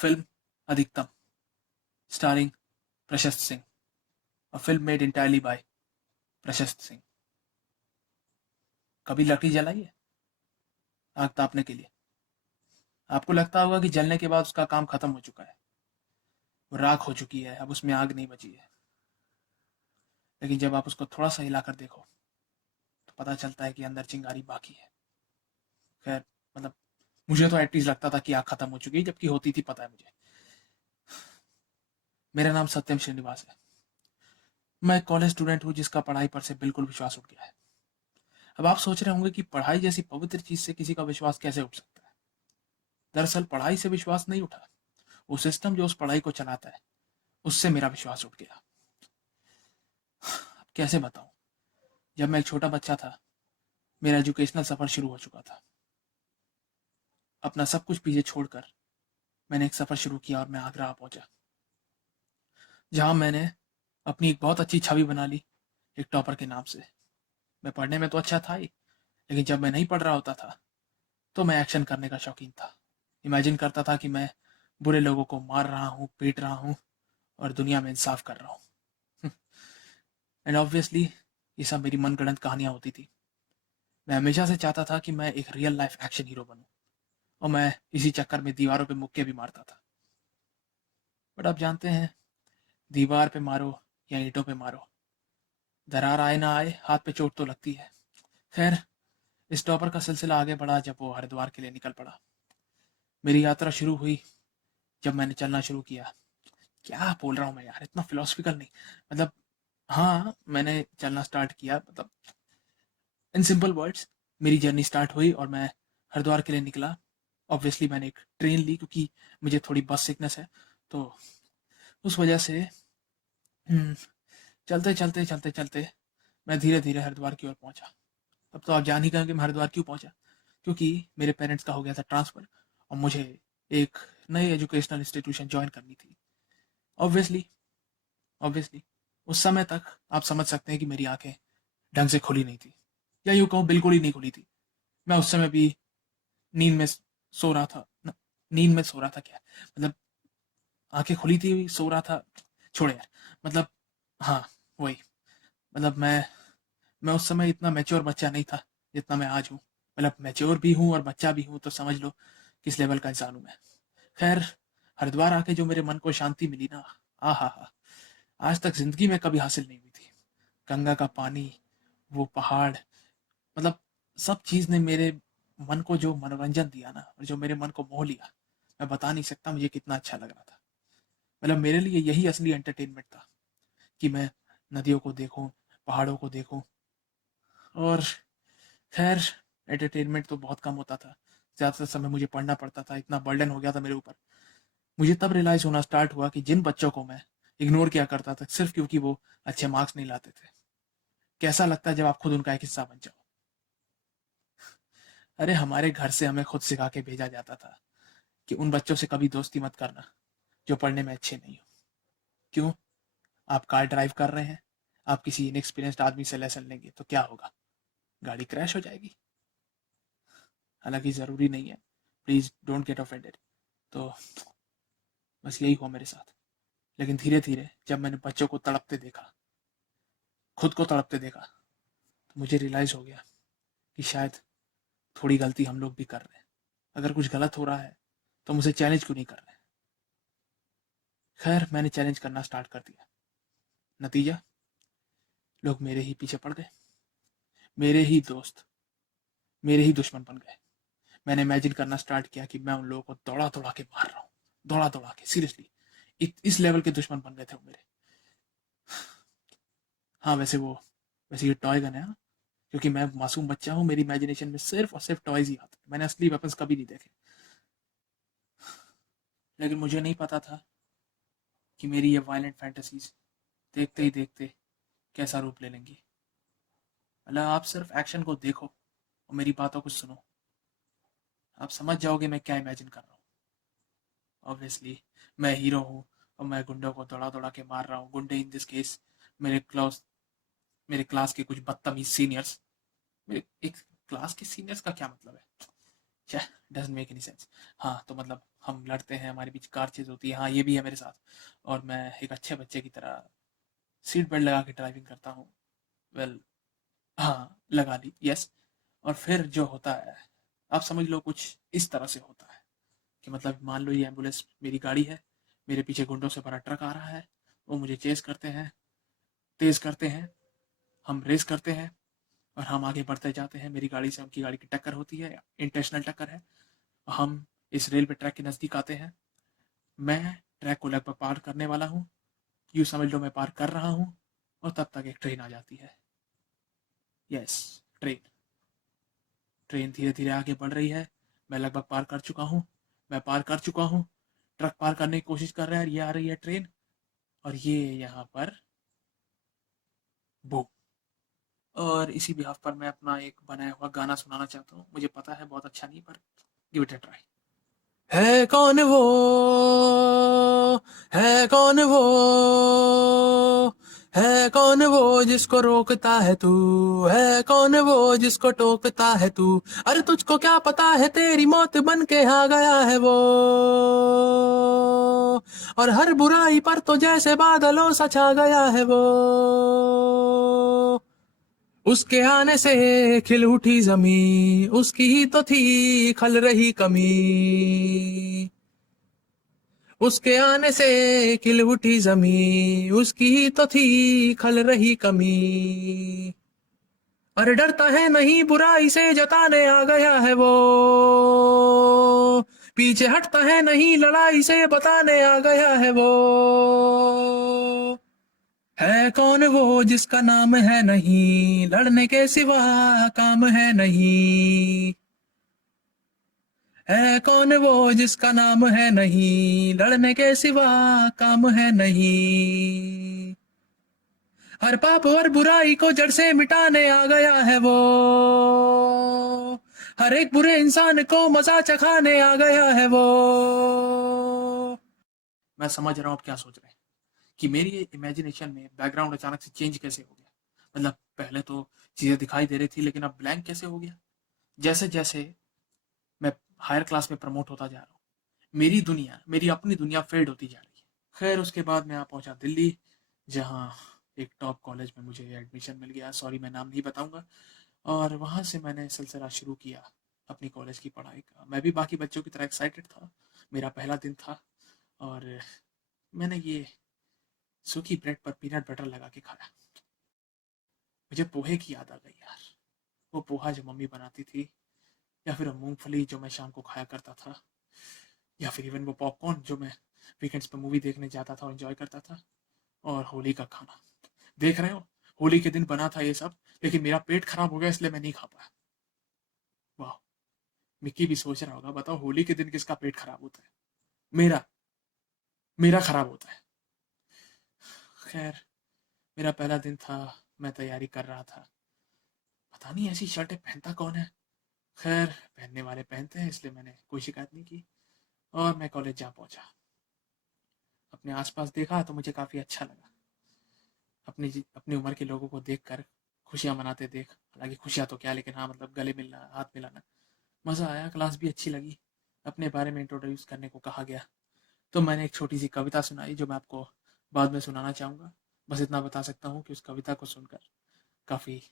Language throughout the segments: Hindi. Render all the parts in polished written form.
Film Adhiktam, starring Prashast Singh, a film made entirely by Prashast Singh. कभी लकड़ी जलाई है आग तापने के लिए? आपको लगता होगा कि जलने के बाद उसका काम खत्म हो चुका है, वो राख हो चुकी है, अब उसमें आग नहीं बची है। लेकिन जब आप उसको थोड़ा सा हिलाकर देखो तो पता चलता है कि अंदर चिंगारी बाकी है। खैर, मतलब मुझे तो एटलीस्ट लगता था कि आग खत्म हो चुकी है, जबकि होती थी, पता है मुझे। मेरा नाम सत्यम श्रीनिवास है। मैं एक कॉलेज स्टूडेंट हूँ जिसका पढ़ाई पर से बिल्कुल विश्वास उठ गया है। अब आप सोच रहे होंगे कि पढ़ाई जैसी पवित्र चीज से किसी का विश्वास कैसे उठ सकता है। दरअसल पढ़ाई से विश्वास नहीं उठा, वो सिस्टम जो उस पढ़ाई को चलाता है उससे मेरा विश्वास उठ गया। अब कैसे बताऊं? जब मैं एक छोटा बच्चा था, मेरा एजुकेशनल सफर शुरू हो चुका था। अपना सब कुछ पीछे छोड़कर मैंने एक सफर शुरू किया और मैं आगरा पहुंचा, जहां मैंने अपनी एक बहुत अच्छी छवि बना ली, एक टॉपर के नाम से। मैं पढ़ने में तो अच्छा था ही, लेकिन जब मैं नहीं पढ़ रहा होता था तो मैं एक्शन करने का शौकीन था। इमेजिन करता था कि मैं बुरे लोगों को मार रहा हूँ, पीट रहा हूँ और दुनिया में इंसाफ कर रहा हूँ। एंड ऑब्वियसली ये सब मेरी मनगढ़ंत कहानियां होती थी। मैं हमेशा से चाहता था कि मैं एक रियल लाइफ एक्शन हीरो बनूं, और मैं इसी चक्कर में दीवारों पे मुक्के भी मारता था। बट आप जानते हैं, दीवार पे मारो या ईंटों पे मारो, दरार आए ना आए, हाथ पे चोट तो लगती है। खैर, इस टॉपर का सिलसिला आगे बढ़ा जब वो हरिद्वार के लिए निकल पड़ा। मेरी यात्रा शुरू हुई जब मैंने चलना शुरू किया। क्या बोल रहा हूँ मैं यार, इतना फिलोसफिकल नहीं। मतलब, हाँ, मैंने चलना स्टार्ट किया, मतलब इन सिंपल वर्ड्स, मेरी जर्नी स्टार्ट हुई और मैं हरिद्वार के लिए निकला। ऑब्वियसली मैंने एक ट्रेन ली क्योंकि मुझे थोड़ी बस सिकनेस है, तो उस वजह से हम्म, चलते चलते चलते चलते मैं धीरे धीरे हरिद्वार की ओर पहुंचा। अब तो आप जान ही गए कि मैं हरिद्वार क्यों पहुंचा, क्योंकि मेरे पेरेंट्स का हो गया था ट्रांसफर और मुझे एक नई एजुकेशनल इंस्टीट्यूशन ज्वाइन करनी थी। ऑब्वियसली, ऑब्वियसली उस समय तक आप समझ सकते हैं कि मेरी आंखें ढंग से खुली नहीं थी, या यूं कहूँ बिल्कुल ही नहीं खुली थी। मैं उस समय भी नींद में सो रहा था नींद में सो रहा था, क्या मतलब, आंखें खुली थी, सो रहा था, छोड़े यार। मतलब, हाँ, वही। मतलब मैं उस समय इतना मैच्योर बच्चा नहीं था जितना मैं आज हूँ। मतलब मैच्योर भी हूँ और बच्चा भी हूँ, तो समझ लो किस लेवल का इंसान हूँ मैं। खैर, हरिद्वार आके जो मेरे मन को शांति मिली ना, आ हा हा, आज तक जिंदगी में कभी हासिल नहीं हुई थी। गंगा का पानी, वो पहाड़, मतलब सब चीज ने मेरे मन को जो मनोरंजन दिया ना, और जो मेरे मन को मोह लिया, मैं बता नहीं सकता मुझे कितना अच्छा लग रहा था। मतलब मेरे लिए यही असली एंटरटेनमेंट था कि मैं नदियों को देखूं, पहाड़ों को देखूं। और खैर, एंटरटेनमेंट तो बहुत कम होता था, ज़्यादातर समय मुझे पढ़ना पड़ता था, इतना बर्डन हो गया था मेरे ऊपर। मुझे तब रियलाइज होना स्टार्ट हुआ कि जिन बच्चों को मैं इग्नोर किया करता था सिर्फ क्योंकि वो अच्छे मार्क्स नहीं लाते थे, कैसा लगता है जब आप खुद उनका एक हिस्सा बन जाओ। अरे, हमारे घर से हमें खुद सिखा के भेजा जाता था कि उन बच्चों से कभी दोस्ती मत करना जो पढ़ने में अच्छे नहीं हो। क्यों? आप कार ड्राइव कर रहे हैं, आप किसी इनएक्सपीरियंस्ड आदमी से लेसन लेंगे तो क्या होगा? गाड़ी क्रैश हो जाएगी। हालांकि ज़रूरी नहीं है, प्लीज़ डोंट गेट ऑफेंडेड। तो बस यही हुआ मेरे साथ। लेकिन धीरे धीरे जब मैंने बच्चों को तड़पते देखा, खुद को तड़पते देखा, तो मुझे रियलाइज़ हो गया कि शायद थोड़ी गलती हम लोग भी कर रहे हैं। अगर कुछ गलत हो रहा है तो मुझे चैलेंज क्यों नहीं कर रहे? खैर, मैंने चैलेंज करना स्टार्ट कर दिया। नतीजा, लोग मेरे ही पीछे पड़ गए, मेरे ही दोस्त मेरे ही दुश्मन बन गए। मैंने इमेजिन करना स्टार्ट किया कि मैं उन लोगों को दौड़ा दौड़ा के मार रहा हूँ, दौड़ा दौड़ा के, सीरियसली इस लेवल के दुश्मन बन गए थे वो मेरे। हाँ, वैसे ये टॉय गन है, हाँ, क्योंकि मैं मासूम बच्चा हूँ, मेरी इमेजिनेशन में सिर्फ और सिर्फ टॉयज ही आते हैं, मैंने असली वेपन्स कभी नहीं देखे। लेकिन मुझे नहीं पता था कि मेरी ये वायलेंट फैंटेसीज देखते ही देखते कैसा रूप ले लेंगी। मतलब आप सिर्फ एक्शन को देखो और मेरी बातों को सुनो, आप समझ जाओगे मैं क्या इमेजिन कर रहा हूँ। ऑब्वियसली मैं हीरो हूँ और मैं गुंडों को दौड़ा दौड़ा के मार रहा हूँ। गुंडे इन दिस केस मेरे क्लास के कुछ बदतमीज सीनियर्स। मेरे एक क्लास के सीनियर्स का क्या मतलब है? Doesn't make any sense. हाँ, तो मतलब हम लड़ते हैं, हमारे बीच कार चेज़ होती है, हाँ, ये भी है मेरे साथ। और मैं एक अच्छे बच्चे की तरह सीट बेल्ट लगा के ड्राइविंग करता हूँ। वेल, हाँ, लगा ली, यस। और फिर जो होता है, आप समझ लो कुछ इस तरह से होता है कि मतलब मान लो ये एम्बुलेंस मेरी गाड़ी है, मेरे पीछे गुंडों से भरा ट्रक आ रहा है, वो मुझे चेज़ करते हैं, तेज़ करते हैं, हम रेस करते हैं और हम आगे बढ़ते जाते हैं। मेरी गाड़ी से उनकी गाड़ी की टक्कर होती है, इंटेंशनल टक्कर है। हम इस रेलवे ट्रैक के नज़दीक आते हैं। मैं ट्रैक को लगभग पार करने वाला हूँ, यूँ समझ लो मैं पार कर रहा हूँ, और तब तक एक ट्रेन आ जाती है। Yes, train. ट्रेन धीरे-धीरे आगे बढ़ रही है, मैं लगभग पार कर चुका हूँ, मैं पार कर चुका हूँ, ट्रक पार करने की कोशिश कर रहा है, ये आ रही है ट्रेन, और ये यहाँ पर बूम। और इसी बिहाफ़ पर मैं अपना एक बनाया हुआ गाना सुनाना चाहता हूँ। मुझे पता है बहुत अच्छा नहीं, पर गिव इट अ ट्राई। है कौन वो, है कौन वो, है कौन वो जिसको रोकता है तू, है कौन वो जिसको टोकता है तू, अरे तुझको क्या पता है तेरी मौत बन के आ गया है वो, और हर बुराई पर तो जैसे बादलों सा छा गया है वो, उसके आने से खिल उठी जमी, उसकी ही तो थी खल रही कमी, उसके आने से खिल उठी जमी, उसकी ही तो थी खल रही कमी, अरे डरता है नहीं बुराई से जताने आ गया है वो, पीछे हटता है नहीं लड़ाई से बताने आ गया है वो, है कौन वो जिसका नाम है नहीं, लड़ने के सिवा काम है नहीं, है कौन वो जिसका नाम है नहीं, लड़ने के सिवा काम है नहीं, हर पाप और बुराई को जड़ से मिटाने आ गया है वो, हर एक बुरे इंसान को मजा चखाने आ गया है वो। मैं समझ रहा हूँ आप क्या सोच रहे हैं कि मेरी इमेजिनेशन में बैकग्राउंड अचानक से चेंज कैसे हो गया। मतलब पहले तो चीजें दिखाई दे रही थी, लेकिन अब ब्लैंक कैसे हो गया। जैसे जैसे मैं हायर क्लास में प्रमोट होता जा रहा हूँ, मेरी दुनिया, मेरी अपनी दुनिया फेड होती जा रही है। खैर उसके बाद मैं आ पहुंचा दिल्ली, जहाँ एक टॉप कॉलेज में मुझे एडमिशन मिल गया। सॉरी, मैं नाम नहीं बताऊंगा। और वहाँ से मैंने सिलसिला शुरू किया अपनी कॉलेज की पढ़ाई का। मैं भी बाकी बच्चों की तरह एक्साइटेड था। मेरा पहला दिन था और मैंने ये सूखी ब्रेड पर पीनट बटर लगा के खाया। मुझे पोहे की याद आ गई यार। वो पोहा जो मम्मी बनाती थी, या फिर वो मूंगफली जो मैं शाम को खाया करता था, या फिर इवन वो पॉपकॉर्न जो मैं वीकेंड्स पे मूवी देखने जाता था और एंजॉय करता था, और होली का खाना। देख रहे हो, होली के दिन बना था ये सब, लेकिन मेरा पेट खराब हो गया इसलिए मैं नहीं खा पाया। वाह। मिक्की भी सोच रहा होगा, बताओ होली के दिन किसका पेट खराब होता है। मेरा मेरा खराब होता है। खैर, मेरा पहला दिन था, मैं तैयारी कर रहा था। पता नहीं ऐसी शर्टें पहनता कौन है। खैर, पहनने वाले पहनते हैं, इसलिए मैंने कोई शिकायत नहीं की और मैं कॉलेज जा पहुंचा। अपने आसपास देखा तो मुझे काफ़ी अच्छा लगा। अपनी उम्र के लोगों को देखकर खुशियाँ मनाते देख, हालांकि खुशियाँ तो क्या, लेकिन हाँ मतलब गले मिलना, हाथ मिलाना, मज़ा आया। क्लास भी अच्छी लगी। अपने बारे में इंट्रोड्यूस करने को कहा गया, तो मैंने एक छोटी सी कविता सुनाई जो मैं आपको बाद में सुनाना चाहूँगा। बस इतना बता सकता हूँ कि उस कविता को सुनकर काफ़ी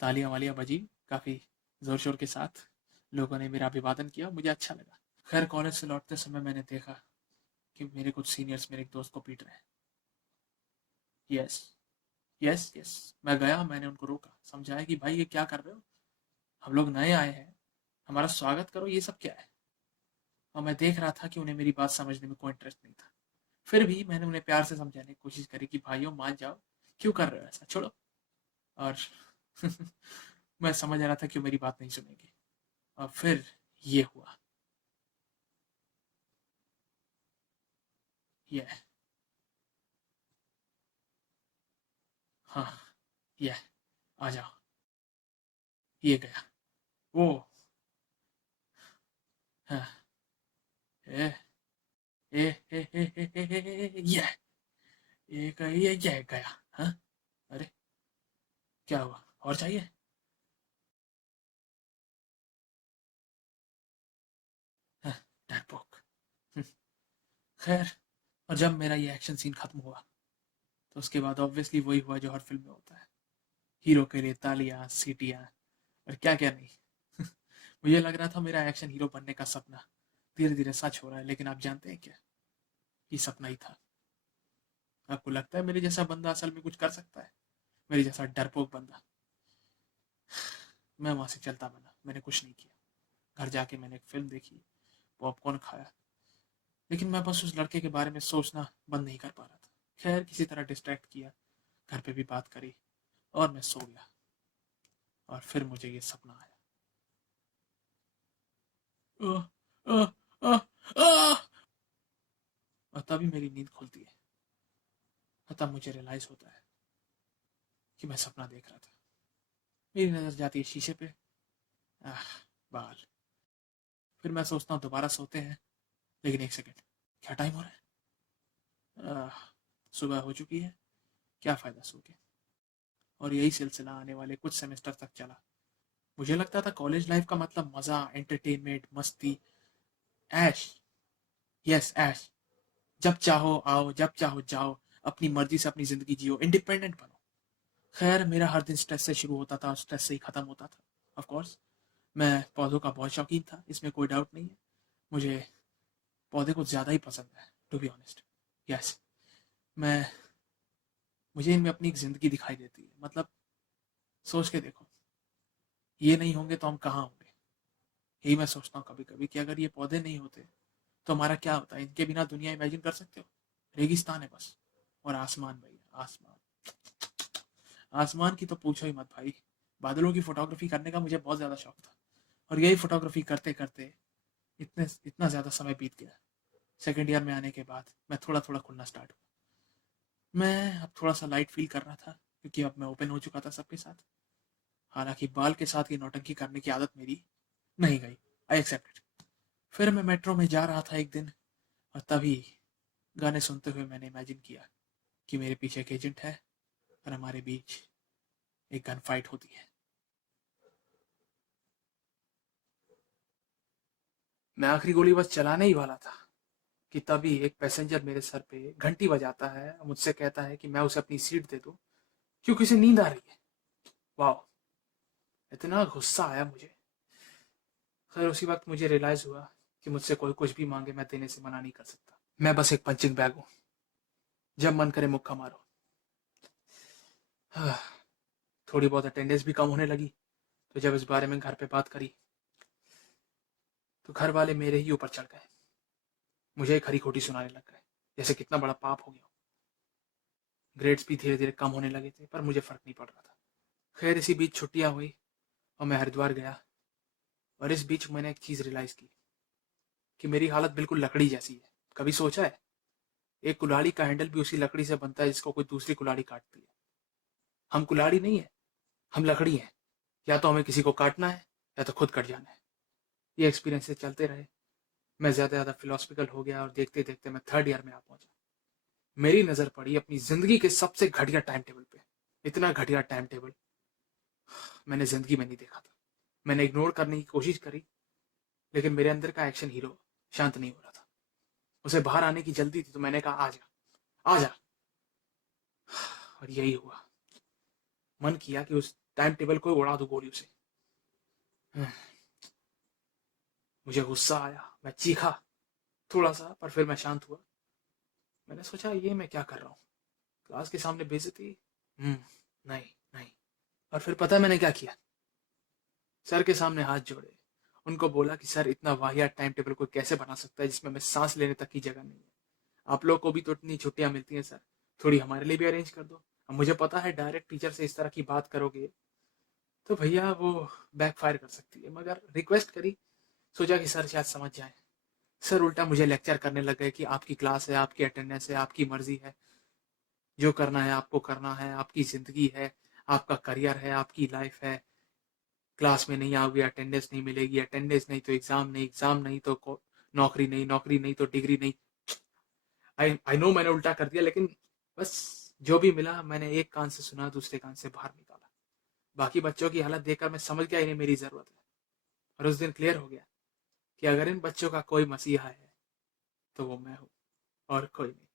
तालियां वालियां बजी, काफ़ी ज़ोर शोर के साथ लोगों ने मेरा अभिवादन किया, मुझे अच्छा लगा। खैर कॉलेज से लौटते समय मैंने देखा कि मेरे कुछ सीनियर्स मेरे एक दोस्त को पीट रहे हैं। Yes, yes, yes. मैं गया, मैंने उनको रोका, समझाया कि भाई ये क्या कर रहे हो, हम लोग नए आए हैं, हमारा स्वागत करो, ये सब क्या है। और मैं देख रहा था कि उन्हें मेरी बात समझने में कोई इंटरेस्ट नहीं था। फिर भी मैंने उन्हें प्यार से समझाने की कोशिश करी कि भाइयों मान जाओ, क्यों कर रहे हो ऐसा, छोड़ो। और मैं समझ रहा था कि वो मेरी बात नहीं सुनेंगे। और फिर ये हुआ। ये, हाँ, ये, आ जाओ, ये गया वो, हाँ, ए, ए, ए, ए, ए, ए, ए, ए, ए, ये गया। हाँ, अरे क्या हुआ, और चाहिए। डरपोक। हम्म, खैर, और जब मेरा ये एक्शन सीन खत्म हुआ तो उसके बाद ऑब्वियसली वही हुआ जो हर फिल्म में होता है। हीरो के लिए तालियां, सीटियां और क्या क्या नहीं। मुझे लग रहा था मेरा एक्शन हीरो बनने का सपना धीरे धीरे सच हो रहा है, लेकिन आप जानते हैं क्या, ये सपना ही था। आपको लगता है मेरे जैसा बंदा असल में कुछ कर सकता है? मेरे जैसा डरपोक बंदा? मैं वहां से चलता बना, मैंने कुछ नहीं किया। घर जाके मैंने एक फिल्म देखी, पॉपकॉर्न खाया, लेकिन मैं बस उस लड़के के बारे में सोचना बंद नहीं कर पा रहा था। खैर, किसी तरह डिस्ट्रैक्ट किया, घर पे भी बात करी और मैं सो गया। और फिर मुझे ये सपना आया। आह, आह, आह, आह! और तभी मेरी नींद खुलती है। और तब मुझे रियलाइज होता है कि मैं सपना देख रहा था। मेरी नजर जाती है शीशे पे। आह, बाल। फिर मैं सोचता हूँ दोबारा सोते हैं, लेकिन एक सेकंड, क्या टाइम हो रहा है? सुबह हो चुकी है। क्या फायदा सो के? और यही सिलसिला आने वाले कुछ सेमेस्टर तक चला। मुझे लगता था कॉलेज लाइफ का मतलब मजा, एंटरटेनमेंट, मस्ती, ऐश। यस, ऐश। जब चाहो आओ, जब चाहो जाओ, अपनी मर्जी से अपनी जिंदगी जियो, इंडिपेंडेंट बनो। खैर, मेरा हर दिन स्ट्रेस से शुरू होता था और स्ट्रेस से ही खत्म होता था। ऑफ कोर्स, मैं पौधों का बहुत शौकीन था, इसमें कोई डाउट नहीं है। मुझे पौधे कुछ ज्यादा ही पसंद है, टू बी ऑनेस्ट। यस, मैं मुझे इनमें अपनी एक जिंदगी दिखाई देती है। मतलब, सोच के देखो, ये नहीं होंगे तो हम कहाँ होंगे? यही मैं सोचता हूँ कभी कभी कि अगर ये पौधे नहीं होते तो हमारा क्या होता है? इनके बिना दुनिया इमेजिन कर सकते हो? रेगिस्तान है बस। और आसमान भैया, आसमान। आसमान की तो पूछो ही मत भाई। बादलों की फोटोग्राफी करने का मुझे बहुत ज्यादा शौक था, और यही फोटोग्राफी करते करते इतने इतना ज्यादा समय बीत गया। सेकेंड ईयर में आने के बाद मैं थोड़ा थोड़ा खुलना स्टार्ट हुआ। मैं अब थोड़ा सा लाइट फील कर रहा था, क्योंकि अब मैं ओपन हो चुका था सबके साथ। हालांकि बाल के साथ ये नौटंकी करने की आदत मेरी नहीं गई। I accepted. फिर मैं मेट्रो में जा रहा था एक दिन, और तभी गाने सुनते हुए मैंने इमेजिन किया कि मेरे पीछे एक एजेंट है और हमारे बीच एक गन फाइट होती है। मैं आखिरी गोली बस चलाने ही वाला था कि तभी एक पैसेंजर मेरे सर पे घंटी बजाता है और मुझसे कहता है कि मैं उसे अपनी सीट दे दूं क्योंकि उसे नींद आ रही है। वाह, इतना गुस्सा आया मुझे। खैर, उसी वक्त मुझे रियलाइज हुआ कि मुझसे कोई कुछ भी मांगे मैं देने से मना नहीं कर सकता। मैं बस एक पंचिंग बैग हूँ, जब मन करे मुक्का मारो। थोड़ी बहुत अटेंडेंस भी कम होने लगी, तो जब इस बारे में घर पे बात करी तो घर वाले मेरे ही ऊपर चढ़ गए। मुझे खरी खोटी सुनाने लग गए, जैसे कितना बड़ा पाप हो गया। ग्रेड्स भी धीरे धीरे कम होने लगे थे, पर मुझे फर्क नहीं पड़ रहा था। खैर, इसी बीच छुट्टियां हुई और मैं हरिद्वार गया। और इस बीच मैंने एक चीज रियलाइज की कि मेरी हालत बिल्कुल लकड़ी जैसी है। कभी सोचा है, एक कुल्हाड़ी का हैंडल भी उसी लकड़ी से बनता है जिसको कोई दूसरी कुल्हाड़ी काटती है। हम कुल्हाड़ी नहीं है, हम लकड़ी हैं। या तो हमें किसी को काटना है, या तो खुद कट जाना है। ये एक्सपीरियंस से चलते रहे। मैं ज्यादा फिलोसफिकल हो गया और देखते देखते मैं थर्ड ईयर में आ पहुंचा। मेरी नजर पड़ी अपनी जिंदगी के सबसे घटिया टाइम टेबल पे। इतना घटिया टाइम टेबल मैंने जिंदगी में नहीं देखा था। मैंने इग्नोर करने की कोशिश करी, लेकिन मेरे अंदर का एक्शन हीरो शांत नहीं हो रहा था। उसे बाहर आने की जल्दी थी, तो मैंने कहा, आजा आजा। और यही हुआ। मन किया कि उस टाइम टेबल को उड़ा दो गोलियों से। मुझे गुस्सा आया, मैं चीखा थोड़ा सा, पर फिर मैं शांत हुआ। मैंने सोचा, ये मैं क्या कर रहा हूँ? क्लास के सामने बेइज्जती? नहीं, नहीं। और फिर पता है मैंने क्या किया? सर के सामने हाथ जोड़े, उनको बोला कि सर, इतना वाहियात टाइम टेबल कोई कैसे बना सकता है जिसमें मैं सांस लेने तक की जगह नहीं है? आप लोग को भी तो इतनी छुट्टियां मिलती हैं सर, थोड़ी हमारे लिए भी अरेंज कर दो। अब मुझे पता है डायरेक्ट टीचर से इस तरह की बात करोगे तो भैया वो बैकफायर कर सकती है, मगर रिक्वेस्ट करी, सोचा कि सर शायद समझ जाए। सर उल्टा मुझे लेक्चर करने लग गए कि आपकी क्लास है, आपकी अटेंडेंस है, आपकी मर्जी है, जो करना है आपको करना है, आपकी जिंदगी है, आपका करियर है, आपकी लाइफ है। क्लास में नहीं आओगे, अटेंडेंस नहीं मिलेगी, अटेंडेंस नहीं तो एग्जाम नहीं, एग्जाम नहीं तो नौकरी नहीं, नौकरी नहीं तो डिग्री नहीं। आई नो मैंने उल्टा कर दिया, लेकिन बस जो भी मिला मैंने एक कान से सुना, दूसरे कान से बाहर निकाला। बाकी बच्चों की हालत देखकर मैं समझ गया इन्हें मेरी जरूरत है। और उस दिन क्लियर हो गया कि अगर इन बच्चों का कोई मसीहा है तो वो मैं हूँ और कोई नहीं।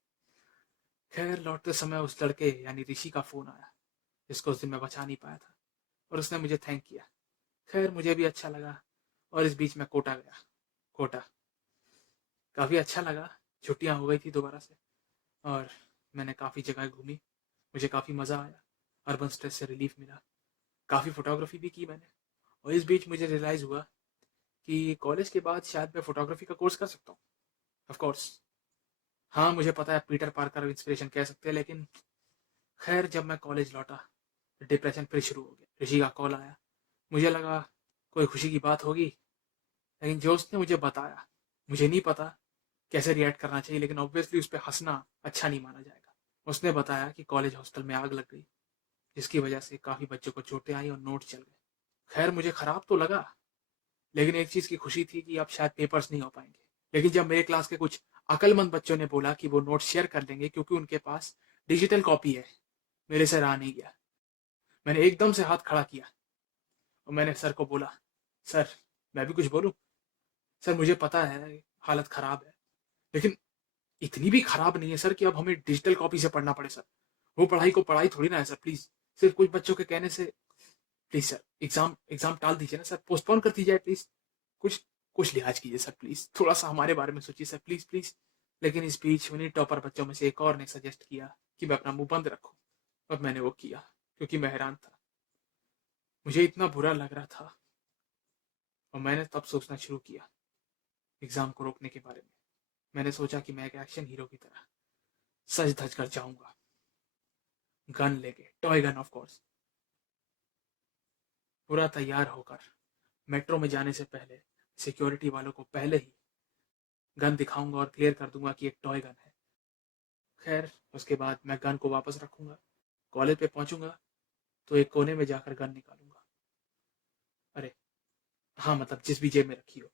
खैर लौटते समय उस लड़के यानी ऋषि का फोन आया, जिसको उस दिन मैं बचा नहीं पाया था, और उसने मुझे थैंक किया। खैर मुझे भी अच्छा लगा, और इस बीच मैं कोटा गया। कोटा काफ़ी अच्छा लगा, छुट्टियाँ हो गई थी दोबारा से, और मैंने काफ़ी जगह घूमी। मुझे काफ़ी मज़ा आया, अर्बन स्ट्रेस से रिलीफ मिला, काफ़ी फ़ोटोग्राफी भी की मैंने। और इस बीच मुझे रियलाइज़ हुआ कि कॉलेज के बाद शायद मैं फ़ोटोग्राफी का कोर्स कर सकता हूँ। ऑफ कोर्स हाँ, मुझे पता है पीटर पार्कर इंस्पिरेशन कह सकते हैं, लेकिन खैर जब मैं कॉलेज लौटा डिप्रेशन फिर शुरू हो गया। ऋषि का कॉल आया, मुझे लगा कोई खुशी की बात होगी, लेकिन जो उसने मुझे बताया, मुझे नहीं पता कैसे रिएक्ट करना चाहिए, लेकिन ऑब्वियसली उस पर हंसना अच्छा नहीं माना जाएगा। उसने बताया कि कॉलेज हॉस्टल में आग लग गई, जिसकी वजह से काफ़ी बच्चों को चोटें आई और नोट चल गए। खैर मुझे ख़राब तो लगा, लेकिन एक चीज़ की खुशी थी कि अब शायद पेपर्स नहीं हो पाएंगे। लेकिन जब मेरे क्लास के कुछ अक्लमंद बच्चों ने बोला कि वो नोट शेयर कर देंगे क्योंकि उनके पास डिजिटल कॉपी है, मेरे से रहा नहीं गया। मैंने एकदम से हाथ खड़ा किया और मैंने सर को बोला, सर मैं भी कुछ बोलूं? सर मुझे पता है हालत ख़राब है, लेकिन इतनी भी खराब नहीं है सर कि अब हमें डिजिटल कॉपी से पढ़ना पड़े सर। वो पढ़ाई को पढ़ाई थोड़ी ना है सर, प्लीज़। सिर्फ कुछ बच्चों के कहने से प्लीज़ सर एग्ज़ाम एग्ज़ाम टाल दीजिए ना सर, पोस्टपोन कर दीजिए प्लीज़। कुछ कुछ लिहाज कीजिए सर प्लीज़, थोड़ा सा हमारे बारे में सोचिए सर, प्लीज़ प्लीज़। लेकिन इस बीच उन्हीं टॉपर बच्चों में से एक और ने सजेस्ट किया कि मैं अपना मुंह बंद रखूं, और मैंने वो किया क्योंकि मैं हैरान था। मुझे इतना बुरा लग रहा था, और मैंने तब सोचना शुरू किया एग्ज़ाम को रोकने के बारे में। मैंने सोचा कि मैं एक एक्शन हीरो की तरह सज धज कर जाऊंगा, गन लेके, टॉय गन ऑफ कोर्स, पूरा तैयार होकर मेट्रो में जाने से पहले सिक्योरिटी वालों को पहले ही गन दिखाऊंगा और क्लियर कर दूंगा कि एक टॉय गन है। खैर उसके बाद मैं गन को वापस रखूंगा, कॉलेज पे पहुंचूंगा तो एक कोने में जाकर गन निकालूंगा। अरे हाँ, मतलब जिस भी जेब में रखी हो।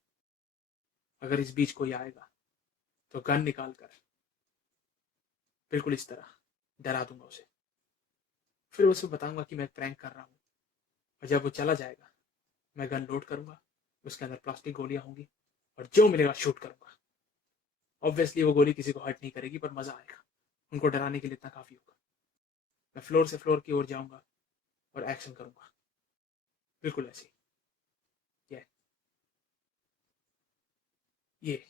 अगर इस बीच कोई आएगा तो गन निकाल कर बिल्कुल इस तरह डरा दूंगा उसे। फिर उसे बताऊंगा कि मैं प्रैंक कर रहा हूँ, और जब वो चला जाएगा मैं गन लोड करूंगा, उसके अंदर प्लास्टिक गोलियां होंगी, और जो मिलेगा शूट करूंगा। ऑब्वियसली वो गोली किसी को हर्ट नहीं करेगी, पर मजा आएगा, उनको डराने के लिए इतना काफी होगा। मैं फ्लोर से फ्लोर की ओर जाऊंगा और एक्शन करूंगा, बिल्कुल ऐसे ये ये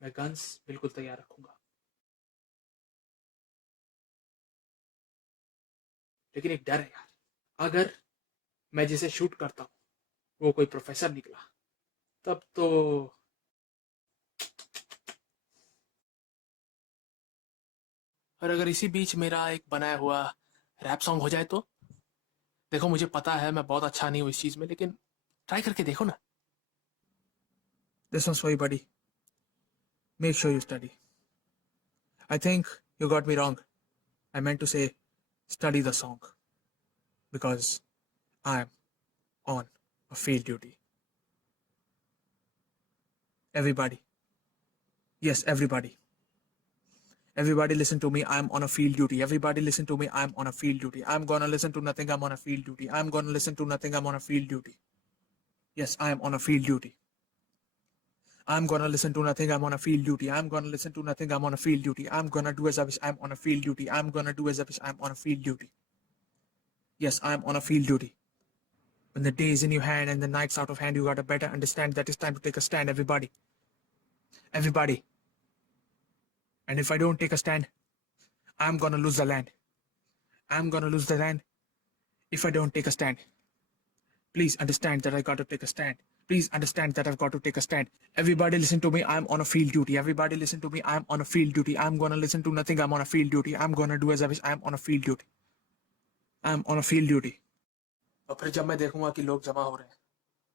मैं गन्स बिल्कुल तैयार रखूंगा। लेकिन एक डर है यार, अगर मैं जिसे शूट करता हूँ वो कोई प्रोफेसर निकला, तब तो और अगर इसी बीच मेरा एक बनाया हुआ रैप सॉन्ग हो जाए तो? देखो मुझे पता है मैं बहुत अच्छा नहीं हूँ इस चीज में, लेकिन ट्राई करके देखो ना। This one's for you, buddy. Make sure you study. I think you got me wrong. I meant to say study the song because I'm on a field duty. Everybody. Yes, everybody. Everybody listen to me. I'm on a field duty. Everybody listen to me. I'm on a field duty. I'm gonna listen to nothing. I'm on a field duty. I'm gonna listen to nothing. I'm on a field duty. Yes, I am on a field duty. I'm gonna listen to nothing. I'm on a field duty. I'm gonna listen to nothing. I'm on a field duty. I'm gonna do as I wish. I'm on a field duty. I'm gonna do as I wish. I'm on a field duty. Yes, I'm on a field duty. When the day is in your hand and the night's out of hand, you gotta better understand that it's time to take a stand, everybody. Everybody. And if I don't take a stand, I'm gonna lose the land. I'm gonna lose the land if I don't take a stand. Please understand that I gotta take a stand. Please understand that I've got to take a stand. Everybody listen to me, I'm on a field duty. Everybody listen to me, I'm on a field duty. I'm gonna listen to nothing, I'm on a field duty. I'm gonna do as I wish, I'm on a field duty. I'm on a field duty. और फिर जब मैं देखूंगा कि लोग जमा हो रहे हैं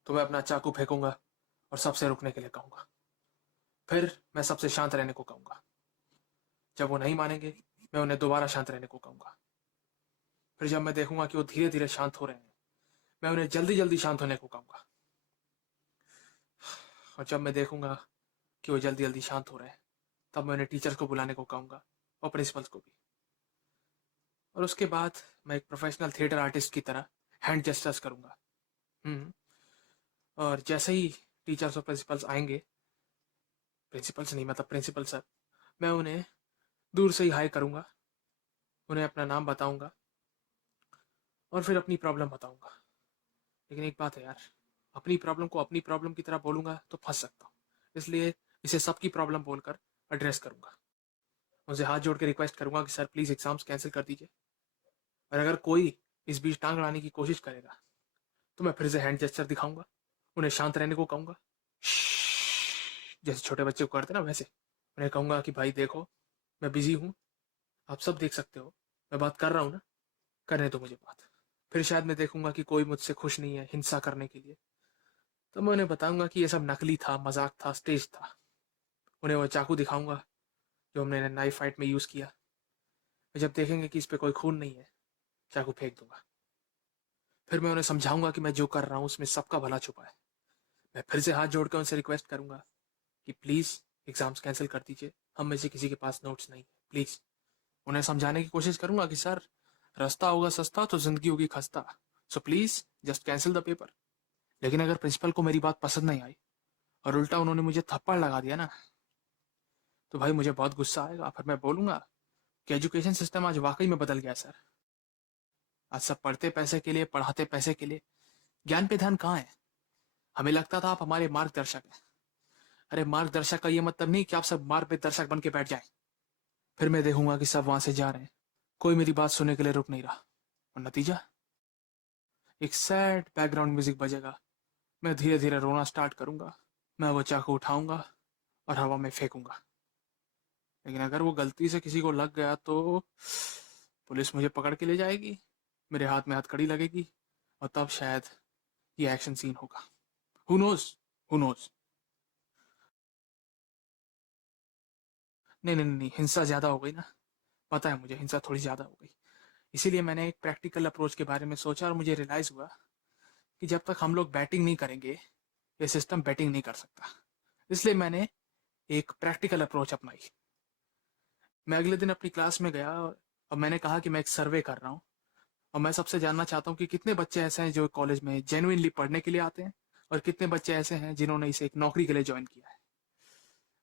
तो मैं अपना चाकू फेंकूंगा और सबसे रुकने के लिए कहूंगा। फिर मैं सबसे शांत रहने को कहूंगा। जब वो नहीं मानेंगे मैं उन्हें दोबारा शांत रहने को कहूंगा। फिर जब मैं देखूंगा कि वो धीरे धीरे शांत हो रहे हैं मैं उन्हें जल्दी जल्दी शांत होने को कहूंगा। और जब मैं देखूंगा कि वो जल्दी जल्दी शांत हो रहे हैं तब मैं उन्हें टीचर्स को बुलाने को कहूंगा और प्रिंसिपल्स को भी। और उसके बाद मैं एक प्रोफेशनल थिएटर आर्टिस्ट की तरह हैंड जेस्चर्स करूंगा हम्म। और जैसे ही टीचर्स और प्रिंसिपल्स आएंगे, प्रिंसिपल्स नहीं मतलब प्रिंसिपल सर, मैं उन्हें दूर से ही हाई करूंगा, उन्हें अपना नाम बताऊंगा और फिर अपनी प्रॉब्लम बताऊंगा। लेकिन एक बात है यार, अपनी प्रॉब्लम को अपनी प्रॉब्लम की तरह बोलूंगा तो फंस सकता हूँ, इसलिए इसे सबकी प्रॉब्लम बोलकर एड्रेस करूंगा। उनसे हाथ जोड़ के रिक्वेस्ट करूंगा कि सर प्लीज एग्जाम्स कैंसिल कर दीजिए, और अगर कोई इस बीच टांग अड़ाने की कोशिश करेगा तो मैं फिर से हैंड जेस्चर दिखाऊंगा, उन्हें शांत रहने को कहूंगा, जैसे छोटे बच्चे को करते ना वैसे। उन्हें कहूंगा कि भाई देखो, मैं बिजी हूँ, आप सब देख सकते हो, मैं बात कर रहा हूँ ना, करने दो मुझे बात। फिर शायद मैं देखूंगा कि कोई मुझसे खुश नहीं है हिंसा करने के लिए, तो मैं उन्हें बताऊंगा कि ये सब नकली था, मजाक था, स्टेज था। उन्हें वो चाकू दिखाऊंगा जो हमने नाइफ फाइट में यूज किया। जब देखेंगे कि इस पे कोई खून नहीं है, चाकू फेंक दूंगा। फिर मैं उन्हें समझाऊंगा कि मैं जो कर रहा हूँ उसमें सबका भला छुपा है। मैं फिर से हाथ जोड़कर उनसे रिक्वेस्ट करूंगा कि प्लीज एग्जाम्स कैंसिल कर दीजिए, हम में से किसी के पास नोट्स नहीं है, प्लीज। उन्हें समझाने की कोशिश करूंगा कि सर, रास्ता होगा सस्ता तो जिंदगी होगी खस्ता, so please just cancel the paper. लेकिन अगर प्रिंसिपल को मेरी बात पसंद नहीं आई और उल्टा उन्होंने मुझे थप्पड़ लगा दिया ना, तो भाई मुझे बहुत गुस्सा आएगा। फिर मैं बोलूंगा कि एजुकेशन सिस्टम आज वाकई में बदल गया सर। आज सब पढ़ते पैसे के लिए, पढ़ाते पैसे के लिए, ज्ञान पे ध्यान कहाँ है। हमें लगता था आप हमारे मार्गदर्शक हैं। अरे मार्गदर्शक का ये मतलब नहीं कि आप सब मार्गदर्शक बन के बैठ जाएं। फिर मैं देखूंगा कि सब वहां से जा रहे हैं, कोई मेरी बात सुनने के लिए रुक नहीं रहा, और नतीजा, एक सैड बैकग्राउंड म्यूजिक बजेगा। मैं धीरे धीरे रोना स्टार्ट करूंगा। मैं वो चाकू उठाऊंगा और हवा में फेंकूंगा। लेकिन अगर वो गलती से किसी को लग गया तो पुलिस मुझे पकड़ के ले जाएगी, मेरे हाथ में हथकड़ी लगेगी, और तब शायद ये एक्शन सीन होगा। Who knows, who knows. नहीं नहीं नहीं, हिंसा ज्यादा हो गई ना, पता है मुझे हिंसा थोड़ी ज्यादा हो गई। इसीलिए मैंने एक प्रैक्टिकल अप्रोच के बारे में सोचा और मुझे रियलाइज हुआ कि जब तक हम लोग बैटिंग नहीं करेंगे, ये सिस्टम बैटिंग नहीं कर सकता। इसलिए मैंने एक प्रैक्टिकल अप्रोच अपनाई। मैं अगले दिन अपनी क्लास में गया और मैंने कहा कि मैं एक सर्वे कर रहा हूँ, और मैं सबसे जानना चाहता हूँ कि कितने बच्चे ऐसे हैं जो कॉलेज में जेन्युइनली पढ़ने के लिए आते हैं, और कितने बच्चे ऐसे हैं जिन्होंने इसे एक नौकरी के लिए ज्वाइन किया है।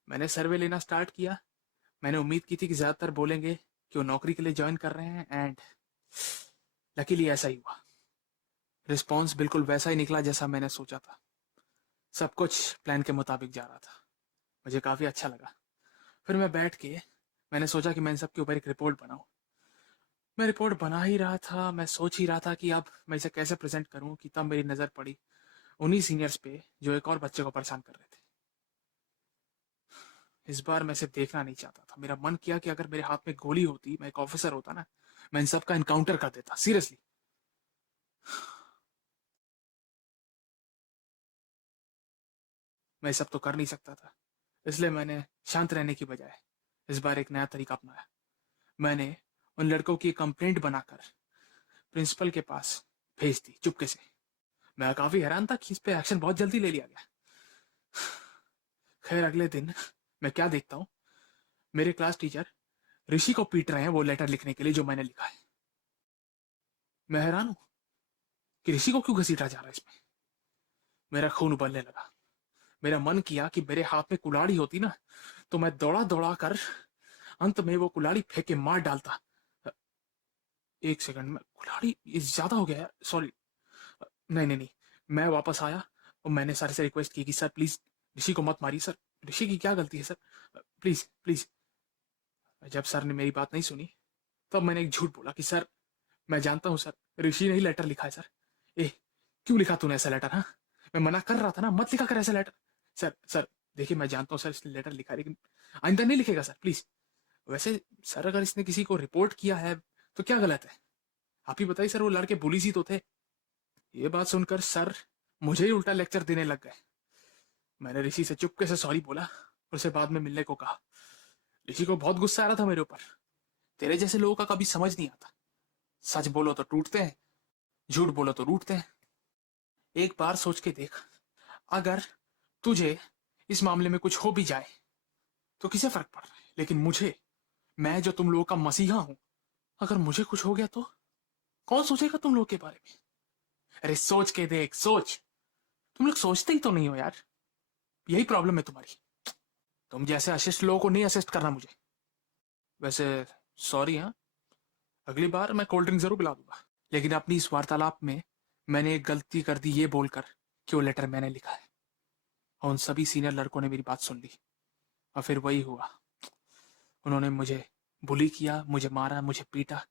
मैंने सर्वे लेना स्टार्ट किया। मैंने उम्मीद की थी कि ज्यादातर बोलेंगे कि वो नौकरी के लिए ज्वाइन कर रहे हैं, एंड लकीली ऐसा ही हुआ। रिस्पॉन्स बिल्कुल वैसा ही निकला जैसा मैंने सोचा था। सब कुछ प्लान के मुताबिक जा रहा था। मुझे काफी अच्छा लगा। फिर मैं बैठ के मैंने सोचा कि मैं इन सब के ऊपर एक रिपोर्ट बनाऊं। मैं रिपोर्ट बना ही रहा था, मैं सोच ही रहा था कि अब मैं इसे कैसे प्रेजेंट करूं, कि तब मेरी नजर पड़ी उन्हीं सीनियर्स पे जो एक और बच्चे को परेशान कर रहे थे। इस बार मैं सिर्फ देखना नहीं चाहता था, मेरा मन किया कि अगर मेरे हाथ में गोली होती, मैं एक ऑफिसर होता ना, मैं इन सब का इनकाउंटर कर देता, सीरियसली। मैं सब तो कर नहीं सकता था, इसलिए मैंने शांत रहने की बजाय इस बार एक नया तरीका अपनाया। मैंने उन लड़कों की कंप्लेंट बनाकर प्रिंसिपल के पास भेज दी चुपके से। मैं काफी हैरान था कि इस पे एक्शन बहुत जल्दी ले लिया गया। खैर अगले दिन मैं क्या देखता हूँ, मेरे क्लास टीचर ऋषि को पीट रहे हैं वो लेटर लिखने के लिए जो मैंने लिखा है। मैं हैरान हूं कि ऋषि को क्यों घसीटा जा रहा है इसमें। मेरा खून उबलने लगा। मेरा मन किया कि मेरे हाथ में कुल्हाड़ी होती ना, तो मैं दौड़ा दौड़ा कर अंत में वो कुल्हाड़ी फेंक के मार डालता। एक सेकंड में, कुल्हाड़ी ये ज्यादा हो गया, सॉरी। नहीं नहीं नहीं, मैं वापस आया और मैंने सर से रिक्वेस्ट की कि सर प्लीज ऋषि को मत मारिए सर, ऋषि की क्या गलती है सर, प्लीज प्लीज। जब सर ने मेरी बात नहीं सुनी, तब मैंने एक झूठ बोला कि सर, मैं जानता हूँ सर, ऋषि ने ही लेटर लिखा है सर। ए, क्यों लिखा तूने ऐसा लेटर? हाँ, मैं मना कर रहा था ना, मत लिखा कर ऐसा लेटर। सर सर देखिए, मैं जानता हूँ सर इसने लेटर लिखा है, लेकिन आइंदा नहीं लिखेगा सर, प्लीज। वैसे सर, अगर इसने किसी को रिपोर्ट किया है तो क्या गलत है? आप ही बताइए सर, वो लड़के पुलिस ही तो थे। ये बात सुनकर सर मुझे ही उल्टा लेक्चर देने लग गए। मैंने ऋषि से चुपके से सॉरी बोला और उसे बाद में मिलने को कहा। ऋषि को बहुत गुस्सा आ रहा था मेरे ऊपर। तेरे जैसे लोगों का कभी समझ नहीं आता, सच बोलो तो टूटते हैं, झूठ बोलो तो रूठते हैं। एक बार सोच के देख, अगर तुझे इस मामले में कुछ हो भी जाए तो किसे फर्क पड़ रहा है, लेकिन मुझे, मैं जो तुम लोगों का मसीहा हूं, अगर मुझे कुछ हो गया तो कौन सोचेगा तुम लोग के बारे में? अरे सोच के देख, सोच। तुम लोग सोचते ही तो नहीं हो यार, यही प्रॉब्लम है तुम्हारी। तुम जैसे असिस्ट लोगों को नहीं असिस्ट करना मुझे। वैसे सॉरी, हाँ, अगली बार मैं कोल्ड ड्रिंक जरूर पिला दूंगा। लेकिन अपनी इस वार्तालाप में मैंने एक गलती कर दी ये बोलकर कि वो लेटर मैंने लिखा है, और उन सभी सीनियर लड़कों ने मेरी बात सुन ली। और फिर वही हुआ, उन्होंने मुझे बुली किया, मुझे मारा, मुझे पीटा,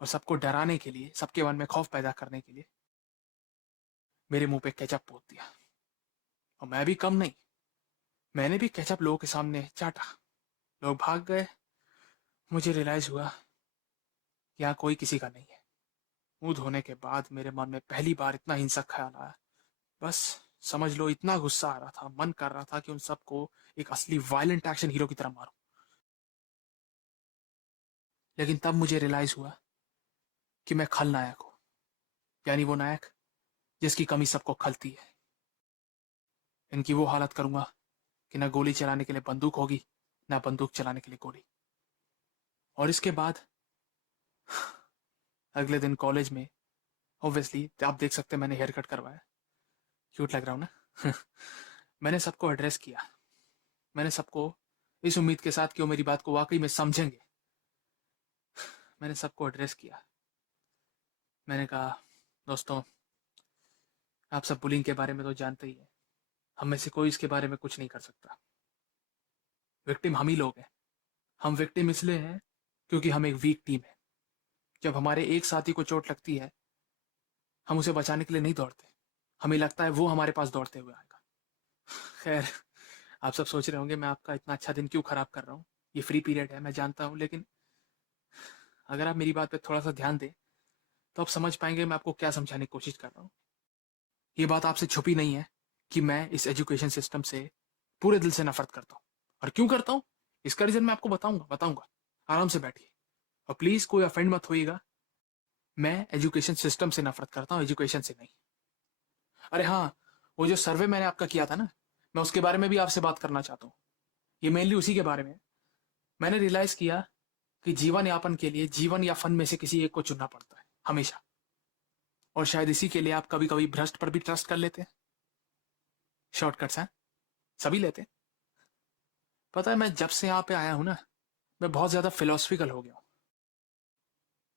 और सबको डराने के लिए, सबके मन में खौफ पैदा करने के लिए मेरे मुंह पे केचप पोत दिया। और मैं भी कम नहीं, मैंने भी केचप लोगों के सामने चाटा। लोग भाग गए। मुझे रियलाइज हुआ कि यहाँ कोई किसी का नहीं है। मुंह धोने के बाद मेरे मन में पहली बार इतना हिंसक ख्याल आया। बस समझ लो, इतना गुस्सा आ रहा था, मन कर रहा था कि उन सबको एक असली वायलेंट एक्शन हीरो की तरह मारूं। लेकिन तब मुझे रियलाइज हुआ कि मैं खलनायक हूं, यानी वो नायक जिसकी कमी सबको खलती है। इनकी वो हालत करूंगा कि ना गोली चलाने के लिए बंदूक होगी, ना बंदूक चलाने के लिए गोली। और इसके बाद अगले दिन कॉलेज में, ऑब्वियसली आप देख सकते हैं मैंने हेयर कट करवाया, क्यूट लग रहा हूं ना। मैंने सबको एड्रेस किया। मैंने सबको इस उम्मीद के साथ कि वो मेरी बात को वाकई में समझेंगे, मैंने सबको एड्रेस किया। मैंने कहा, दोस्तों, आप सब बुलिंग के बारे में तो जानते ही हैं। हम में से कोई इसके बारे में कुछ नहीं कर सकता। विक्टिम हम ही लोग हैं। हम विक्टिम इसलिए हैं क्योंकि हम एक वीक टीम है। जब हमारे एक साथी को चोट लगती है, हम उसे बचाने के लिए नहीं दौड़ते, हमें लगता है वो हमारे पास दौड़ते हुए आएगा। खैर, आप सब सोच रहे होंगे मैं आपका इतना अच्छा दिन क्यों खराब कर रहा हूँ। ये फ्री पीरियड है, मैं जानता हूँ, लेकिन अगर आप मेरी बात पे थोड़ा सा ध्यान दें तो आप समझ पाएंगे मैं आपको क्या समझाने की कोशिश कर रहा हूँ। ये बात आपसे छुपी नहीं है कि मैं इस एजुकेशन सिस्टम से पूरे दिल से नफरत करता हूँ। और क्यों करता हूँ, इसका रीजन मैं आपको बताऊंगा। आराम से बैठिए और प्लीज कोई ऑफेंड मत होइएगा। मैं एजुकेशन सिस्टम से नफरत करता हूँ, एजुकेशन से नहीं। अरे हाँ, वो जो सर्वे मैंने आपका किया था ना, मैं उसके बारे में भी आपसे बात करना चाहता हूँ। ये मेनली उसी के बारे में। मैंने रियलाइज किया कि जीवन यापन के लिए जीवन या फन में से किसी एक को चुनना पड़ता है हमेशा। और शायद इसी के लिए आप कभी कभी भ्रष्ट पर भी ट्रस्ट कर लेते हैं। शॉर्टकट्स हैं, सभी लेते हैं। पता है, मैं जब से यहाँ पे आया हूं ना, मैं बहुत ज्यादा फिलोसफिकल हो गया हूं।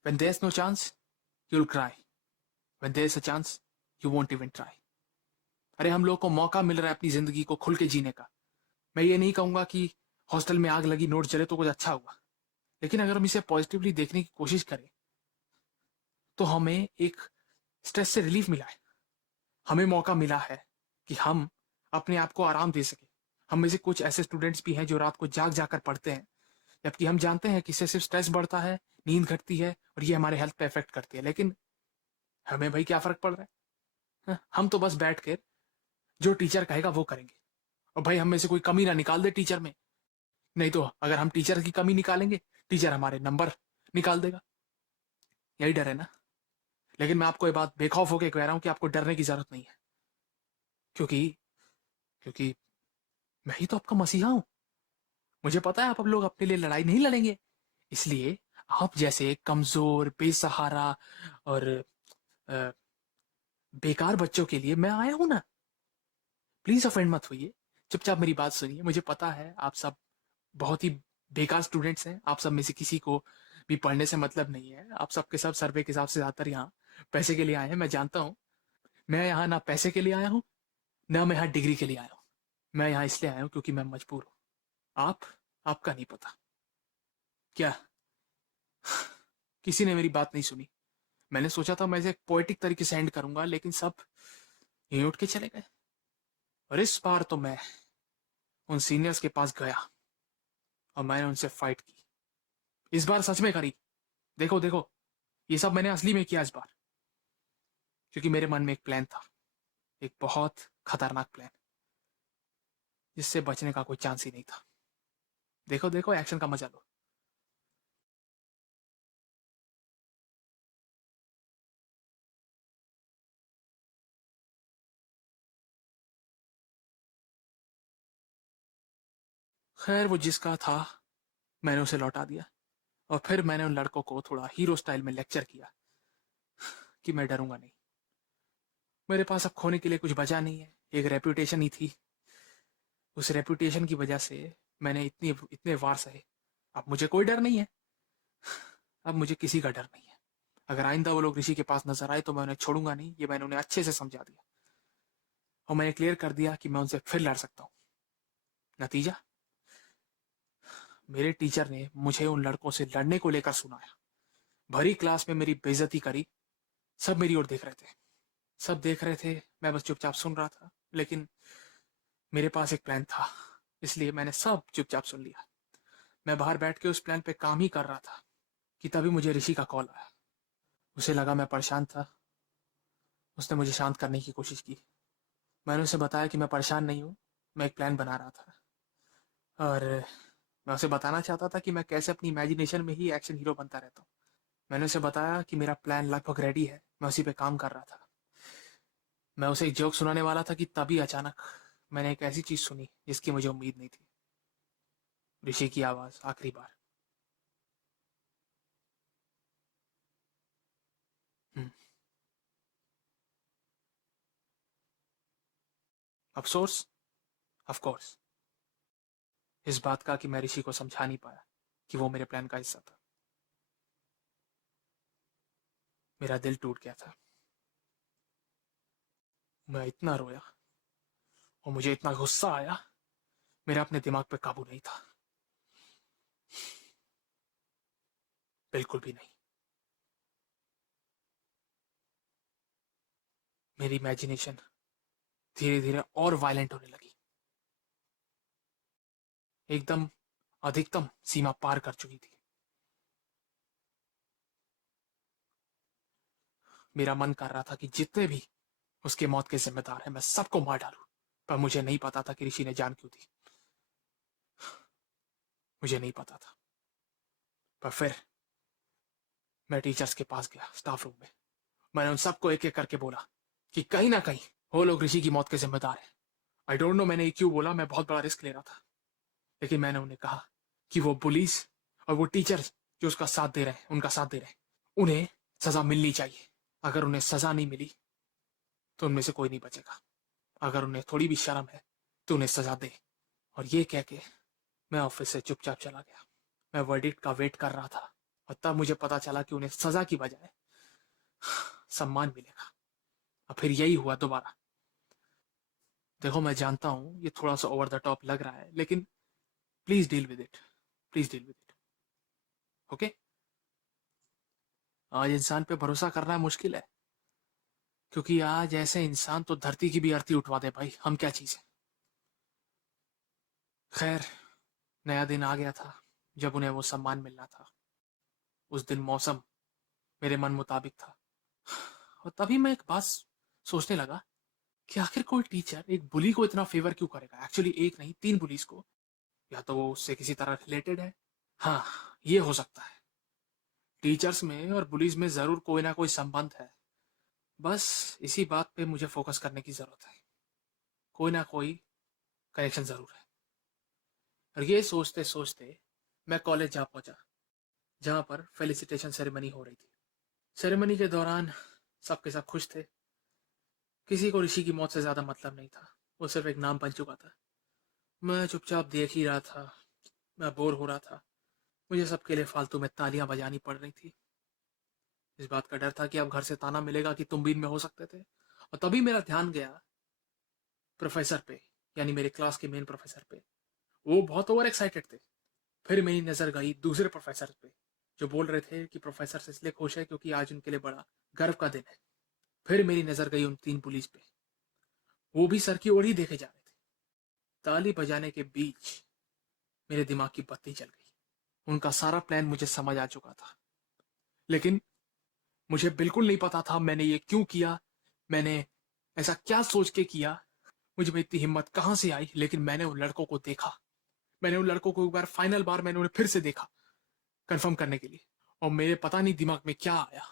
When there's no chance, you'll cry. When there's a chance, you won't even try. अरे हम लोगों को मौका मिल रहा है अपनी जिंदगी को खुल के जीने का। मैं ये नहीं कहूंगा कि हॉस्टल में आग लगी नोट जले तो कुछ अच्छा हुआ, लेकिन अगर हम इसे पॉजिटिवली देखने की कोशिश करें तो हमें एक स्ट्रेस से रिलीफ मिला है। हमें मौका मिला है कि हम अपने आप को आराम दे सके। हम में से कुछ ऐसे स्टूडेंट्स भी हैं जो रात को जाग जाकर पढ़ते हैं, जबकि हम जानते हैं कि इससे सिर्फ स्ट्रेस बढ़ता है, नींद घटती है और ये हमारे हेल्थ पे इफेक्ट करती है। लेकिन हमें भाई क्या फर्क पड़ रहा है? हम तो बस बैठ कर जो टीचर कहेगा वो करेंगे। और भाई हम में से कोई कमी ना निकाल दे टीचर में, नहीं तो अगर हम टीचर की कमी निकालेंगे, टीचर हमारे नंबर निकाल देगा। यही डर है ना। लेकिन मैं आपको ये बात बेखौफ होकर कह रहा हूं कि आपको डरने की जरूरत नहीं है, क्योंकि क्योंकि मैं ही तो आपका मसीहा हूं। मुझे पता है आप लोग अपने लिए लड़ाई नहीं लड़ेंगे, इसलिए आप जैसे कमजोर, बेसहारा और अ, बेकार बच्चों के लिए मैं आया हूं ना। प्लीज ऑफेंड मत होइए, चुपचाप मेरी बात सुनिए। मुझे पता है आप सब बहुत ही बेकार स्टूडेंट्स हैं, आप सब में से किसी को भी पढ़ने से मतलब नहीं है। आप सबके सब सर्वे के हिसाब से ज्यादातर यहाँ पैसे के लिए आए हैं, मैं जानता हूँ। मैं यहाँ ना पैसे के लिए आया हूँ, ना मैं यहाँ डिग्री के लिए आया हूँ। मैं यहाँ इसलिए आया हूँ क्योंकि मैं मजबूर हूँ। आपका नहीं पता क्या, किसी ने मेरी बात नहीं सुनी। मैंने सोचा था मैं इसे पोएटिक तरीके से एंड करूंगा, लेकिन सब यहीं उठ के चले गए। और इस बार तो मैं उन सीनियर्स के पास गया और मैंने उनसे फाइट की। इस बार सच में करी। देखो देखो, ये सब मैंने असली में किया इस बार, क्योंकि मेरे मन में एक प्लान था, एक बहुत खतरनाक प्लान, जिससे बचने का कोई चांस ही नहीं था। देखो देखो, एक्शन का मजा लो। खैर, वो जिसका था मैंने उसे लौटा दिया, और फिर मैंने उन लड़कों को थोड़ा हीरो स्टाइल में लेक्चर किया कि मैं डरूंगा नहीं। मेरे पास अब खोने के लिए कुछ बचा नहीं है, एक रेपुटेशन ही थी। उस रेपुटेशन की वजह से मैंने इतने वार सहे। अब मुझे कोई डर नहीं है, अब मुझे किसी का डर नहीं है। अगर आइंदा वो लोग ऋषि के पास नजर आए तो मैं उन्हें छोड़ूंगा नहीं, ये मैंने उन्हें अच्छे से समझा दिया। और मैंने क्लियर कर दिया कि मैं उनसे फिर लड़ सकता हूँ। नतीजा, मेरे टीचर ने मुझे उन लड़कों से लड़ने को लेकर सुनाया। भरी क्लास में मेरी बेइज्जती करी। सब मेरी ओर देख रहे थे, सब देख रहे थे, मैं बस चुपचाप सुन रहा था। लेकिन मेरे पास एक प्लान था, इसलिए मैंने सब चुपचाप सुन लिया। मैं बाहर बैठ के उस प्लान पे काम ही कर रहा था कि तभी मुझे ऋषि का कॉल आया। उसे लगा मैं परेशान था। उसने मुझे शांत करने की कोशिश की। मैंने उसे बताया कि मैं परेशान नहीं हूँ, मैं एक प्लान बना रहा था। और मैं उसे बताना चाहता था कि मैं कैसे अपनी इमेजिनेशन में ही एक्शन हीरो बनता रहता हूँ। मैंने उसे बताया कि मेरा प्लान लगभग रेडी है, मैं उसी पे काम कर रहा था। मैं उसे एक जोक सुनाने वाला था कि तभी अचानक मैंने एक ऐसी चीज सुनी जिसकी मुझे उम्मीद नहीं थी। ऋषि की आवाज आखिरी बार। हम्म, अफसोस, ऑफ कोर्स, इस बात का कि मैं ऋषि को समझा नहीं पाया कि वो मेरे प्लान का हिस्सा था। मेरा दिल टूट गया था। मैं इतना रोया और मुझे इतना गुस्सा आया, मेरा अपने दिमाग पे काबू नहीं था। बिल्कुल भी नहीं। मेरी इमेजिनेशन धीरे धीरे और वायलेंट होने लगी, एकदम अधिकतम सीमा पार कर चुकी थी। मेरा मन कर रहा था कि जितने भी उसके मौत के जिम्मेदार हैं मैं सबको मार डालूं। पर मुझे नहीं पता था कि ऋषि ने जान क्यों दी। मुझे नहीं पता था। पर फिर मैं टीचर्स के पास गया, स्टाफ रूम में। मैंने उन सबको एक एक करके बोला कि कहीं ना कहीं वो लोग ऋषि की मौत के जिम्मेदार हैं। आई डोंट नो मैंने ये क्यों बोला, मैं बहुत बड़ा रिस्क ले रहा था। लेकिन मैंने उन्हें कहा कि वो पुलिस और वो टीचर जो उसका साथ दे रहे हैं, उनका साथ दे रहे हैं, उन्हें सजा मिलनी चाहिए। अगर उन्हें सजा नहीं मिली तो उनमें से कोई नहीं बचेगा। अगर उन्हें थोड़ी भी शर्म है तो उन्हें सजा दे। और ये कह के मैं ऑफिस से चुपचाप चला गया। मैं वर्डिक्ट का वेट कर रहा था और तब मुझे पता चला कि उन्हें सजा की बजाय सम्मान मिलेगा। और फिर यही हुआ दोबारा। देखो, मैं जानता हूं ये थोड़ा सा ओवर द टॉप लग रहा है, लेकिन please deal with it, please deal with it. Okay? आज इंसान पे भरोसा करना मुश्किल है, क्योंकि आज ऐसे इंसान तो धरती की भी अर्थी उठवा दे। भाई, हम क्या चीज है। खैर, नया दिन आ गया था जब उन्हें वो सम्मान मिलना था। उस दिन मौसम मेरे मन मुताबिक था। और तभी मैं एक बात सोचने लगा कि आखिर कोई टीचर एक बुली को इतना फेवर क्यों करेगा। एक्चुअली एक नहीं, तीन बुलीज को। या तो वो उससे किसी तरह रिलेटेड है। हाँ, ये हो सकता है। टीचर्स में और बुलीज में जरूर कोई ना कोई संबंध है। बस इसी बात पे मुझे फोकस करने की जरूरत है। कोई ना कोई कनेक्शन जरूर है। और ये सोचते सोचते मैं कॉलेज जा पहुंचा, जहां पर फेलिसिटेशन सेरेमनी हो रही थी। सेरेमनी के दौरान सबके सब खुश थे। किसी को ऋषि की मौत से ज्यादा मतलब नहीं था, वो सिर्फ एक नाम बन चुका था। मैं चुपचाप देख ही रहा था। मैं बोर हो रहा था। मुझे सबके लिए फालतू में तालियां बजानी पड़ रही थी। इस बात का डर था कि अब घर से ताना मिलेगा कि तुम भी इनमें हो सकते थे। और तभी मेरा ध्यान गया प्रोफेसर पे, यानी मेरे क्लास के मेन प्रोफेसर पे। वो बहुत ओवर एक्साइटेड थे। फिर मेरी नजर गई दूसरे प्रोफेसर पे, जो बोल रहे थे कि प्रोफेसर से इसलिए खुश है क्योंकि आज उनके लिए बड़ा गर्व का दिन है। फिर मेरी नजर गई उन तीन पुलिस पे, वो भी सर की ओर ही देखे जा रहे थे। ताली बजाने के बीच मेरे दिमाग की बत्ती जल गई। उनका सारा प्लान मुझे समझ आ चुका था, लेकिन मुझे बिल्कुल नहीं पता था मैंने ये क्यों किया, मैंने ऐसा क्या सोच के किया, मुझे में इतनी हिम्मत कहां से आई। लेकिन मैंने उन लड़कों को देखा। मैंने उन लड़कों को एक बार, फाइनल बार मैंने उन्हें फिर से देखा, कंफर्म करने के लिए। और मेरे पता नहीं दिमाग में क्या आया,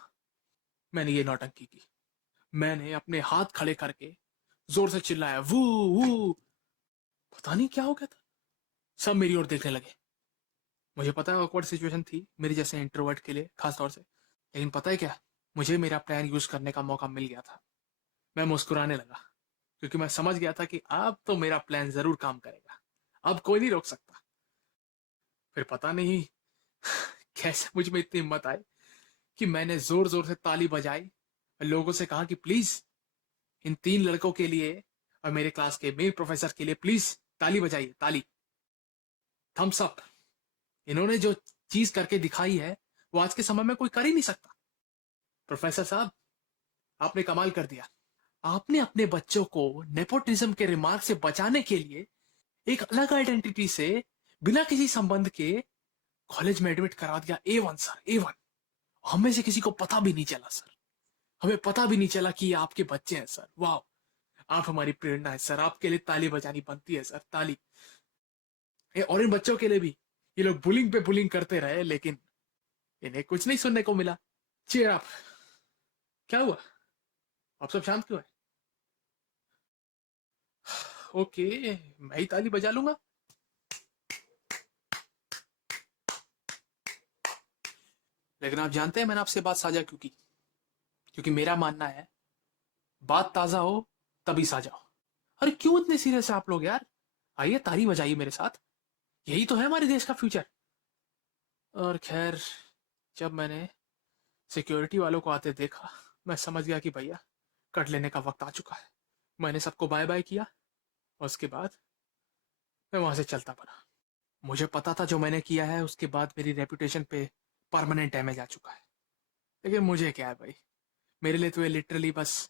मैंने ये नौटंकी की। मैंने अपने हाथ खड़े करके जोर से चिल्लाया, वू वू। पता नहीं क्या हो गया था, सब मेरी ओर देखने लगे। मुझे पता है ऑकवर्ड सिचुएशन थी मेरी जैसे इंट्रोवर्ट के लिए, खास तौर से। लेकिन पता है क्या, मुझे मेरा प्लान यूज करने का मौका मिल गया था। मैं मुस्कुराने लगा, क्योंकि मैं समझ गया था कि अब तो मेरा प्लान जरूर काम करेगा, अब कोई नहीं रोक सकता। फिर पता नहीं कैसे मुझ में इतनी हिम्मत आई कि मैंने जोर जोर से ताली बजाई और लोगों से कहा कि प्लीज इन 3 लड़कों के लिए और मेरे क्लास के मेन प्रोफेसर के लिए प्लीज ताली बजाइए, ताली, थम्स अप। इन्होंने जो चीज करके दिखाई है वो आज के समय में कोई कर ही नहीं सकता। प्रोफेसर साहब, आपने कमाल कर दिया। आपने अपने बच्चों को नेपोटिज्म के रिमार्क से बचाने के लिए एक अलग आइडेंटिटी से बिना किसी संबंध के कॉलेज में एडमिट करा दिया। A1 sir, A1। हमें से किसी को पता भी नहीं चला सर, हमें पता भी नहीं चला कि ये आपके बच्चे हैं सर। वाह, आप हमारी प्रेरणा है सर, आपके लिए ताली बजानी बनती है सर, ताली। और इन बच्चों के लिए भी, ये लोग बुलिंग पे बुलिंग करते रहे लेकिन इन्हें कुछ नहीं सुनने को मिला। Cheer up. क्या हुआ, आप सब शांत क्यों है? ओके, मैं ही ताली बजा लूंगा। लेकिन आप जानते हैं मैंने आपसे बात साझा क्यों की? क्योंकि मेरा मानना है बात ताजा हो तभी साझा हो। अरे क्यों इतने सीरियस है आप लोग यार? आइए ताली बजाइए मेरे साथ, यही तो है हमारे देश का फ्यूचर। और खैर, जब मैंने सिक्योरिटी वालों को आते देखा, मैं समझ गया कि भैया कट लेने का वक्त आ चुका है। मैंने सबको बाय बाय किया और उसके बाद मैं वहां से चलता पड़ा। मुझे पता था जो मैंने किया है उसके बाद मेरी रेपुटेशन पे परमानेंट डैमेज आ चुका है। लेकिन मुझे क्या है भाई, मेरे लिए तो ये लिटरली बस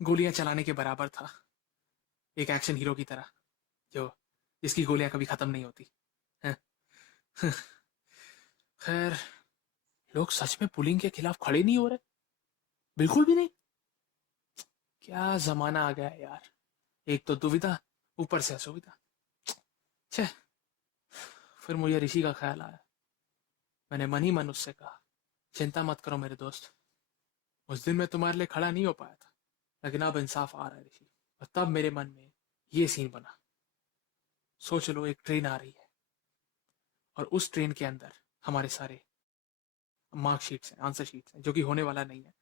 गोलियां चलाने के बराबर था, एक एक्शन हीरो की तरह जो जिसकी गोलियां कभी खत्म नहीं होती हैं। खैर, लोग सच में पुलिंग के खिलाफ खड़े नहीं हो रहे, बिल्कुल भी नहीं। क्या जमाना आ गया है यार, एक तो दुविधा, ऊपर से असुविधा। छे। फिर मुझे ऋषि का ख्याल आया। मैंने मन ही मन उससे कहा, चिंता मत करो मेरे दोस्त, उस दिन मैं तुम्हारे लिए खड़ा नहीं हो पाया था, लेकिन अब इंसाफ आ रहा है ऋषि। और तब मेरे मन में ये सीन बना। सोच लो, एक ट्रेन आ रही है और उस ट्रेन के अंदर हमारे सारे मार्कशीट्स हैं, आंसर शीट्स हैं, जो कि होने वाला नहीं है।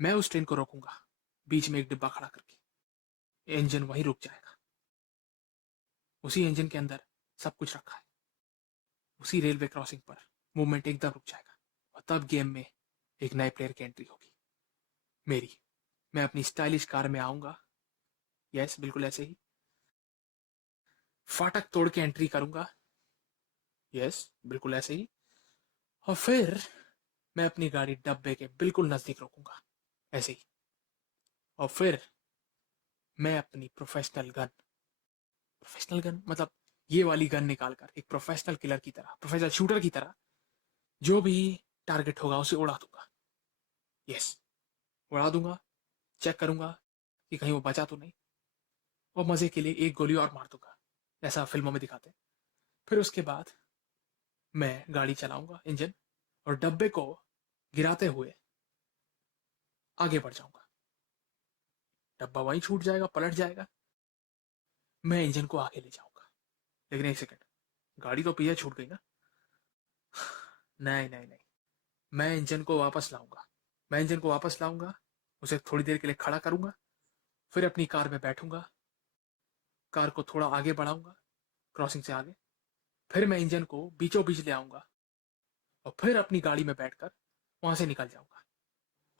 मैं उस ट्रेन को रोकूंगा, बीच में एक डिब्बा खड़ा करके, इंजन वहीं रुक जाएगा, उसी इंजन के अंदर सब कुछ रखा है, उसी रेलवे क्रॉसिंग पर मूवमेंट एकदम रुक जाएगा। और तब गेम में एक नए प्लेयर की एंट्री होगी, मेरी। मैं अपनी स्टाइलिश कार में आऊंगा, यस बिल्कुल ऐसे ही, फाटक तोड़ के एंट्री करूंगा, यस बिल्कुल ऐसे ही। और फिर मैं अपनी गाड़ी डब्बे के बिल्कुल नजदीक रोकूंगा, ऐसे ही। और फिर मैं अपनी प्रोफेशनल गन मतलब ये वाली गन निकालकर एक प्रोफेशनल किलर की तरह, प्रोफेशनल शूटर की तरह, जो भी टारगेट होगा उसे उड़ा दूंगा, यस, उड़ा दूंगा। चेक करूंगा कि कहीं वो बचा तो नहीं, और मजे के लिए एक गोली और मार दूंगा, ऐसा फिल्मों में दिखाते हैं। फिर उसके बाद मैं गाड़ी चलाऊंगा, इंजन, और डब्बे को गिराते हुए आगे बढ़ जाऊंगा। डब्बा वहीं छूट जाएगा, पलट जाएगा, मैं इंजन को आगे ले जाऊंगा। लेकिन एक सेकंड, गाड़ी तो पीछे छूट गई ना? नहीं नहीं नहीं, मैं इंजन को वापस लाऊंगा। मैं इंजन को वापस लाऊंगा, उसे थोड़ी देर के लिए खड़ा करूंगा, फिर अपनी कार में बैठूंगा, कार को थोड़ा आगे बढ़ाऊंगा, क्रॉसिंग से आगे, फिर मैं इंजन को बीचों बीच ले आऊंगा और फिर अपनी गाड़ी में बैठकर वहां से निकल जाऊंगा।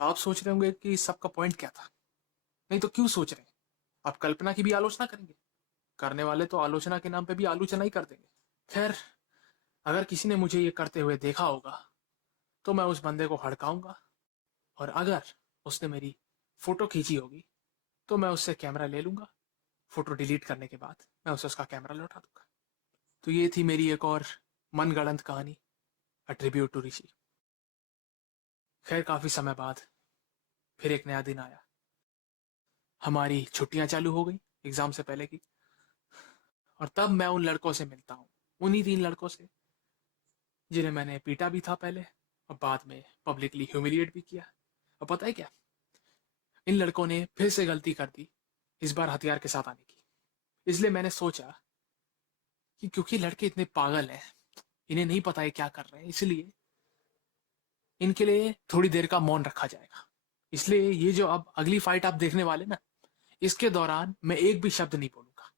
आप सोच रहे होंगे कि सबका पॉइंट क्या था? नहीं तो क्यों सोच रहे हैं? आप कल्पना की भी आलोचना करेंगे? करने वाले तो आलोचना के नाम पे भी आलोचना ही कर देंगे। खैर, अगर किसी ने मुझे ये करते हुए देखा होगा तो मैं उस बंदे को हड़काऊंगा, और अगर उसने मेरी फोटो खींची होगी तो मैं उससे कैमरा ले लूंगा। फोटो डिलीट करने के बाद मैं उसे उसका कैमरा लौटा दूंगा। तो ये थी मेरी एक और मनगढ़ंत कहानी, अ ट्रिब्यूट टू ऋषि। खैर, काफी समय बाद फिर एक नया दिन आया। हमारी छुट्टियां चालू हो गई, एग्जाम से पहले की। और तब मैं उन लड़कों से मिलता हूँ, उन्हीं 3 लड़कों से जिन्हें मैंने पीटा भी था पहले, और बाद में पब्लिकली ह्यूमिलिएट भी किया। और पता है क्या, इन लड़कों ने फिर से गलती कर दी, इस बार हथियार के साथ आने की। इसलिए मैंने सोचा कि क्योंकि लड़के इतने पागल हैं, इन्हें नहीं पता है क्या कर रहे हैं, इसलिए इनके लिए थोड़ी देर का मौन रखा जाएगा। इसलिए ये जो अब अगली फाइट आप देखने वाले ना, इसके दौरान मैं एक भी शब्द नहीं बोलूंगा।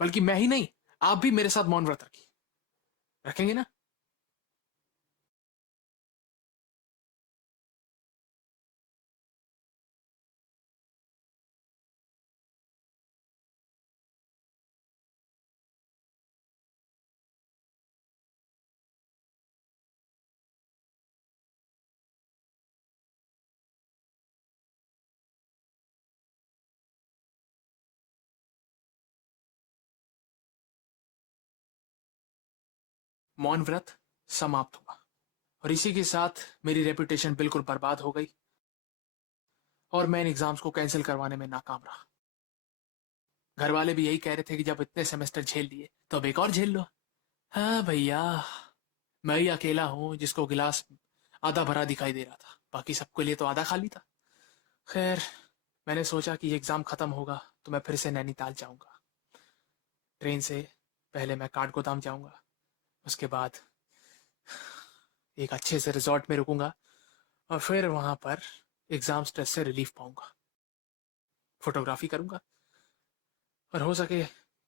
बल्कि मैं ही नहीं, आप भी मेरे साथ मौन व्रत रखेंगे ना? मौन व्रत समाप्त हुआ और इसी के साथ मेरी रेपुटेशन बिल्कुल बर्बाद हो गई और मैं इन एग्जाम्स को कैंसिल करवाने में नाकाम रहा। घर वाले भी यही कह रहे थे कि जब इतने सेमेस्टर झेल लिए तो अब एक और झेल लो। हाँ भैया, मैं ही अकेला हूं जिसको गिलास आधा भरा दिखाई दे रहा था, बाकी सबके लिए तो आधा खाली था। खैर, मैंने सोचा कि एग्जाम खत्म होगा तो मैं फिर से नैनीताल जाऊंगा। ट्रेन से पहले मैं काठगोदाम जाऊंगा, उसके बाद एक अच्छे से रिजॉर्ट में रुकूंगा और फिर वहां पर एग्जाम स्ट्रेस से रिलीफ पाऊंगा, फोटोग्राफी करूंगा और हो सके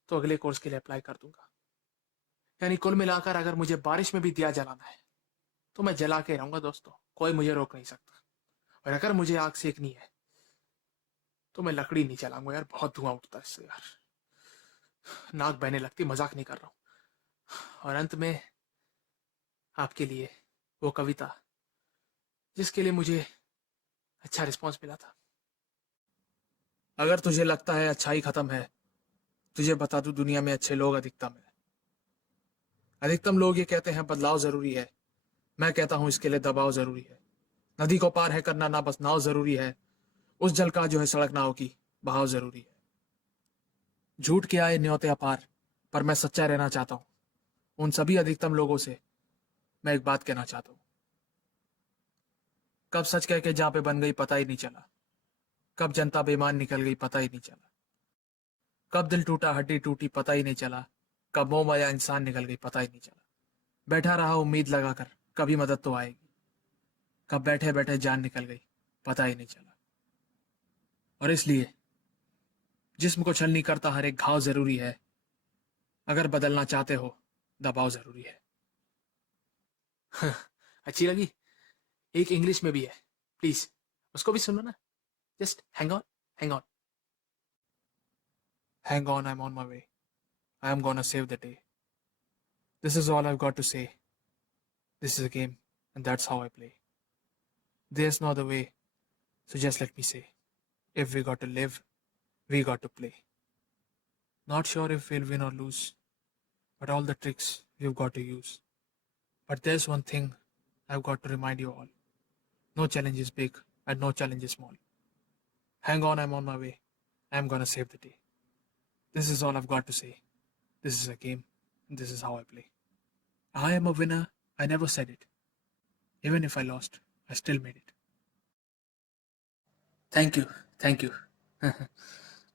तो अगले कोर्स के लिए अप्लाई कर दूंगा। यानी कुल मिलाकर अगर मुझे बारिश में भी दिया जलाना है तो मैं जला के रहूंगा दोस्तों, कोई मुझे रोक नहीं सकता। और अगर मुझे आग सेकनी है तो मैं लकड़ी नहीं जलाऊंगा यार, बहुत धुआं उठता है इससे यार, नाक बहने लगती, मजाक नहीं कर रहा हूं। और अंत में आपके लिए वो कविता जिसके लिए मुझे अच्छा रिस्पॉन्स मिला था। अगर तुझे लगता है अच्छाई खत्म है, तुझे बता दूं दुनिया में अच्छे लोग अधिकतम है। अधिकतम लोग ये कहते हैं बदलाव जरूरी है, मैं कहता हूं इसके लिए दबाव जरूरी है। नदी को पार है करना ना बस नाव जरूरी है, उस जल का जो है सड़क नाव की बहाव जरूरी है। झूठ के आए न्योते अपार, पर मैं सच्चा रहना चाहता हूं। उन सभी अधिकतम लोगों से मैं एक बात कहना चाहता हूं, कब सच कह के जहां पे बन गई पता ही नहीं चला, कब जनता बेईमान निकल गई पता ही नहीं चला, कब दिल टूटा हड्डी टूटी पता ही नहीं चला, कब मोह माया इंसान निकल गई पता ही नहीं चला। बैठा रहा उम्मीद लगाकर कभी मदद तो आएगी, कब बैठे बैठे जान निकल गई पता ही नहीं चला। और इसलिए जिस्म को छलनी करता हर एक घाव जरूरी है, अगर बदलना चाहते हो दबाव जरूरी है। अच्छी लगी? एक इंग्लिश में भी है, प्लीज उसको भी सुनो ना। Just hang on, hang on, hang on, I am on my way, I am gonna save the day, this is all I got to say, this is a game and that's how I play, there is no other way, so just let me say, if we got to live, we got to play. Not sure if we'll win or lose, but all the tricks we've got to use. But there's one thing I've got to remind you all. No challenge is big and no challenge is small. Hang on, I'm on my way. I'm gonna save the day. This is all I've got to say. This is a game, and this is how I play. I am a winner. I never said it. Even if I lost, I still made it. Thank you, thank you.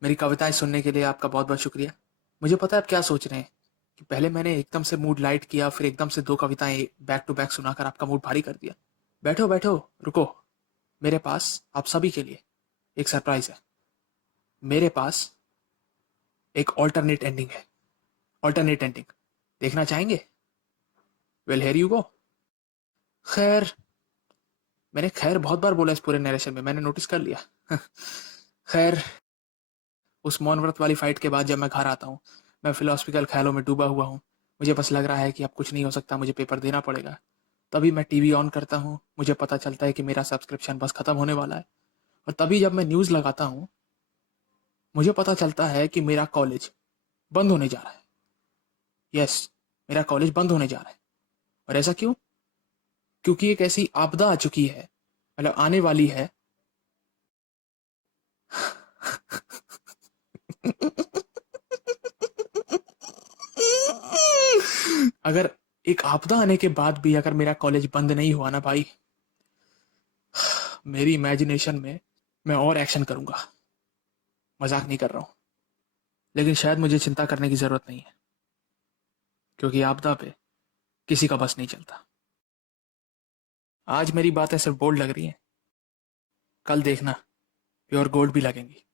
मेरी कविताएं सुनने के लिए आपका बहुत बहुत शुक्रिया। मुझे पता है आप क्या सोच रहे हैं कि पहले मैंने एकदम से मूड लाइट किया, फिर एकदम से दो कविताएं बैक टू बैक सुनाकर आपका मूड भारी कर दिया। बैठो बैठो, रुको, मेरे पास आप सभी के लिए एक सरप्राइज है। मेरे पास एक ऑल्टरनेट एंडिंग है। ऑल्टरनेट एंडिंग देखना चाहेंगे? Well hair you go. खैर, मैंने खैर बहुत बार बोला इस पूरे नरेशन में, मैंने नोटिस कर लिया। खैर, उस मौन व्रत वाली फाइट के बाद जब मैं घर आता हूँ, मैं फिलोसफिकल ख्यालों में डूबा हुआ हूँ। मुझे बस लग रहा है कि अब कुछ नहीं हो सकता, मुझे पेपर देना पड़ेगा। तभी मैं टीवी ऑन करता हूँ, मुझे पता चलता है कि मेरा सब्सक्रिप्शन बस खत्म होने वाला है। और तभी जब मैं न्यूज़ लगाता हूँ, मुझे पता चलता है कि मेरा कॉलेज बंद होने जा रहा है। यस, मेरा कॉलेज बंद होने जा रहा है। और ऐसा क्यों? क्योंकि एक ऐसी आपदा आ चुकी है, मतलब आने वाली है। अगर एक आपदा आने के बाद भी अगर मेरा कॉलेज बंद नहीं हुआ ना भाई, मेरी इमेजिनेशन में मैं और एक्शन करूंगा। मजाक नहीं कर रहा हूं। लेकिन शायद मुझे चिंता करने की जरूरत नहीं है, क्योंकि आपदा पे किसी का बस नहीं चलता। आज मेरी बातें सिर्फ बोल्ड लग रही हैं, कल देखना, प्योर गोल्ड भी लगेंगी।